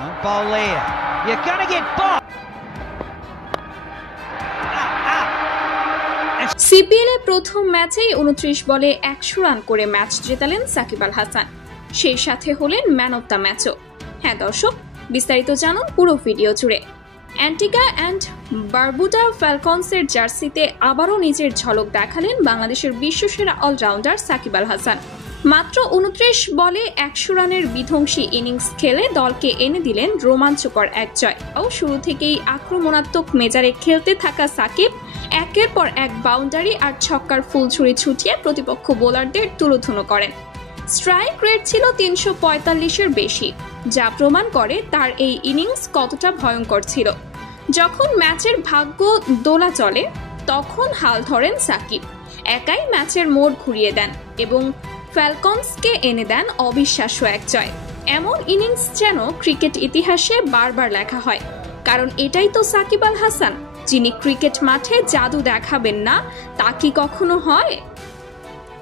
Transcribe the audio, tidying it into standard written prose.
Don't bowl there. You're going to get bombed. CPL এ প্রথম ম্যাচেই 29 বলে 100 রান করে ম্যাচ জেতালেন সাকিব আল হাসান। সেই সাথে হলেন ম্যান অফ দ্য ম্যাচও। হ্যাঁ দর্শক, বিস্তারিত জানুন পুরো ভিডিও জুড়ে। অ্যান্টিগা অ্যান্ড বারবুডা ফ্যালকনসের জার্সিতে আবারও নিজের ঝলক দেখালেন বাংলাদেশের বিশ্বসেরা অলরাউন্ডার সাকিব আল হাসান। মাত্র 29 বলে 100 রানের বিধ্বংসী ইনিংস খেলে দলকে এনে দিলেন রোমাঞ্চকর এক জয়। শুরু থেকেই আক্রমণাত্মক মেজাজে খেলতে থাকা সাকিব একের পর এক বাউন্ডারি আর ছক্কার ফুলঝুরি ছুটিয়ে প্রতিপক্ষ বোলারদের তুলোধুনো করেন। স্ট্রাইক রেট ছিল 345-এর বেশি, যা প্রমাণ করে তার এই ইনিংস কতটা ভয়ঙ্কর ছিল। যখন ম্যাচের ভাগ্য দোলা চলে তখন হাল ধরেন সাকিব, একাই ম্যাচের মোড় ঘুরিয়ে দেন এবং ফ্যালকনসকে এনে দেন অবিশ্বাস্য এক জয়। এমন ইনিংস যেন ক্রিকেট ইতিহাসে বারবার লেখা হয়, কারণ এটাই তো সাকিব আল হাসান, যিনি ক্রিকেট মাঠে জাদু দেখাবেন না তা কি কখনো হয়।